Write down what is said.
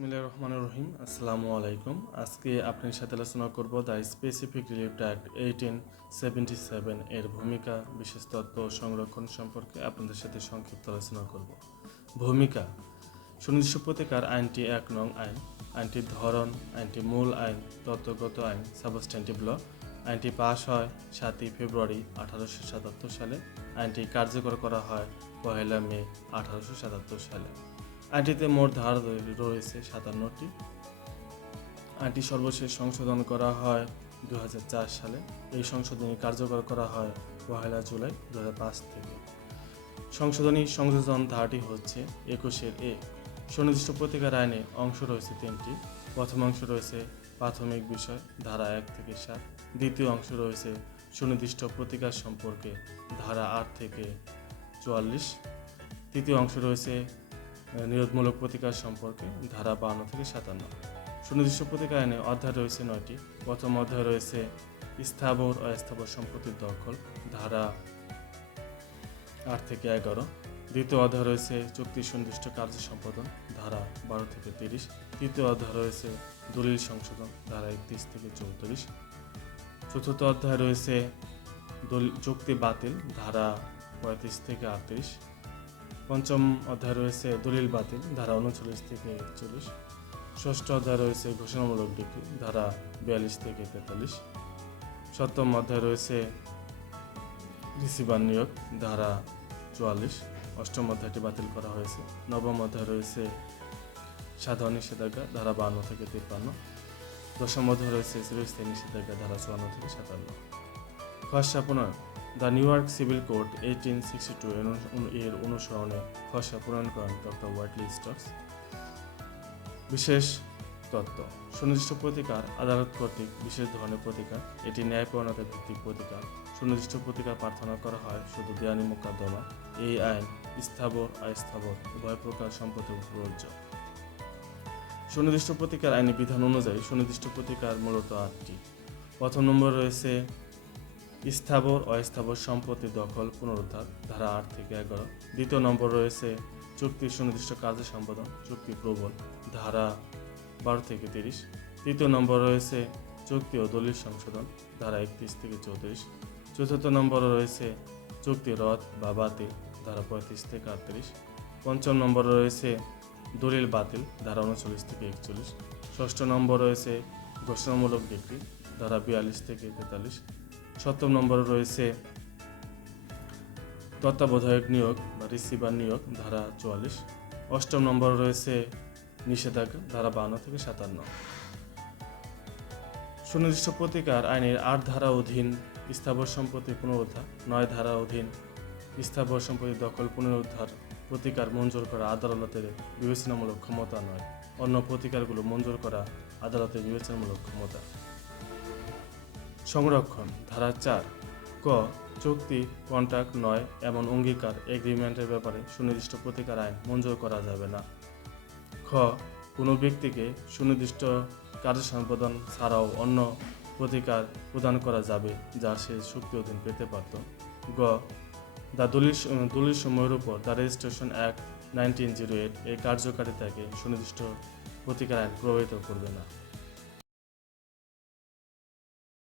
বিসমিল্লাহির রহমানির রহিম। আসসালামু আলাইকুম। আজকে আপনার সাথে আলোচনা করব the Specific Relief Act eighteen seventy seven এর ভূমিকা, বিশেষ তত্ত্ব সংরক্ষণ সম্পর্কে আপনাদের সাথে সংক্ষিপ্ত আলোচনা করব। ভূমিকা, সুনির্দিষ্ট প্রতিকার আইনটি এক নং আইন, আইনটির ধরন আইনটি মূল আইন তত্ত্বগত আইন, সাবস্ট্যান্টিভ ল, আইনটি পাশ হয় সাতই ফেব্রুয়ারি আঠারোশো সাতাত্তর সালে, আইনটি কার্যকর করা হয় পহেলা মে আঠারোশো সাতাত্তর সালে। আইনটিতে মোট ধারা রয়েছে সাতান্নটি। আইনটি সর্বশেষ সংশোধন করা হয় দু হাজার চার সালে। এই সংশোধনী কার্যকর করা হয় পহেলা জুলাই দু হাজার পাঁচ থেকে। সংশোধনী সংযোজন ধারাটি হচ্ছে একুশের এ। সুনির্দিষ্ট প্রতিকার আইনে অংশ রয়েছে তিনটি। প্রথম অংশ রয়েছে প্রাথমিক বিষয়, ধারা এক থেকে সাত। দ্বিতীয় অংশ রয়েছে সুনির্দিষ্ট প্রতিকার সম্পর্কে, ধারা আট থেকে চুয়াল্লিশ। তৃতীয় অংশ রয়েছে নিরোধমূলক প্রতিকার সম্পর্কে ধারা বান্ন থেকে সাতান্ন। সুনির্দিষ্ট প্রতিকার আইনে অধ্যায় রয়েছে নয়টি। প্রথম অধ্যায় রয়েছে স্থাবর অস্থাবর সম্পত্তির দখল, ধারা আট থেকে এগারো। দ্বিতীয় অধ্যায় রয়েছে চুক্তি সুনির্দিষ্ট কার্য সম্পাদন, ধারা বারো থেকে তিরিশ। তৃতীয় অধ্যায় রয়েছে দলিল সংশোধন, ধারা একত্রিশ থেকে চৌত্রিশ। চতুর্থ অধ্যায় রয়েছে চুক্তি বাতিল, ধারা পঁয়ত্রিশ থেকে আটত্রিশ। পঞ্চম অধ্যায় রয়েছে দলিল বাতিল, ধারা উনচল্লিশ থেকে একচল্লিশ। ষষ্ঠ অধ্যায় রয়েছে ঘোষণামূলক ডিগ্রি ধারা বিয়াল্লিশ থেকে তেতাল্লিশ। সপ্তম অধ্যায় রয়েছে রিসিভার নিয়োগ, ধারা চুয়াল্লিশ। অষ্টম অধ্যায়টি বাতিল করা হয়েছে। নবম অধ্যায় রয়েছে সাধারণ নিষেধাজ্ঞা, ধারা বান্ন থেকে তিপ্পান্ন। দশম অধ্যায় রয়েছে চিরস্থায়ী নিষেধাজ্ঞা, ধারা চুয়ান্ন থেকে সাতান্ন। খসড়া the New York Civil Code eighteen sixty two এর অনুসরণে খসড়া প্রণয়ন করেন ডক্টর ওয়াইটলি স্টকস। বিশেষ তত্ত্ব, সুনির্দিষ্ট প্রতিকার আদালত কর্তৃক বিশেষ ধরনের প্রতিকার, এটি ন্যায়প্রণতা ভিত্তিক প্রতিকার। সুনির্দিষ্ট প্রতিকার প্রার্থনা করা হয় শুধু দেয়ানি মোকদ্দমা, এই আইন স্থাবর অস্থাবর, উভয় প্রকার সম্পত্তির উপর প্রযোজ্য। সুনির্দিষ্ট প্রতিকার আইনি বিধান অনুযায়ী সুনির্দিষ্ট প্রতিকার মূলত আটটি। প্রথম নম্বর রয়েছে স্থাবর, অস্থাবর সম্পত্তি দখল, পুনরুদ্ধার, ধারা আট থেকে এগারো। দ্বিতীয় নম্বর রয়েছে চুক্তি সুনির্দিষ্ট কার্য সম্পাদন, চুক্তি প্রবল, ধারা বারো থেকে তিরিশ। তৃতীয় নম্বর রয়েছে চুক্তি ও দলিল সংশোধন, ধারা একত্রিশ থেকে চৌত্রিশ। চতুর্থ নম্বরে রয়েছে চুক্তি রদ বা বাতিল, ধারা পঁয়ত্রিশ থেকে আটত্রিশ। পঞ্চম নম্বরে রয়েছে দলিল বাতিল, ধারা উনচল্লিশ থেকে একচল্লিশ। ষষ্ঠ নম্বর রয়েছে ঘোষণামূলক ডিগ্রি ধারা বিয়াল্লিশ থেকে তেতাল্লিশ। সপ্তম নম্বরে রয়েছে তত্ত্বাবধায়ক নিয়োগ বা রিসিভার নিয়োগ, ধারা চুয়াল্লিশ। অষ্টম নম্বরে রয়েছে নিষেধাজ্ঞা, ধারা বান্ন থেকে সাতান্ন। সুনির্দিষ্ট প্রতিকার আইনের আট ধারা অধীন স্থাবর সম্পত্তি পুনরুদ্ধার, নয় ধারা অধীন স্থাবর সম্পত্তি দখল পুনরুদ্ধার প্রতিকার মঞ্জুর করা আদালতের বিবেচনামূলক ক্ষমতা নয়। অন্য প্রতিকারগুলো মঞ্জুর করা আদালতের বিবেচনামূলক ক্ষমতা। সংরক্ষণ, ধারা চার, ক, চুক্তি, কন্ট্রাক্ট, নয়, এমন অঙ্গীকার এগ্রিমেন্টের ব্যাপারে সুনির্দিষ্ট প্রতিকার আইন মঞ্জুর করা যাবে না। খ, কোনো ব্যক্তিকে সুনির্দিষ্ট কার্য সম্পাদন ছাড়াও অন্য প্রতিকার প্রদান করা যাবে যা সে চুক্তি অধীন পেতে পারত। গ, দ্য দলিল দলিল সময়ের উপর the Registration Act nineteen zero eight এই কার্যকারিতাকে সুনির্দিষ্ট প্রতিকার আইন প্রভাবিত করবে না।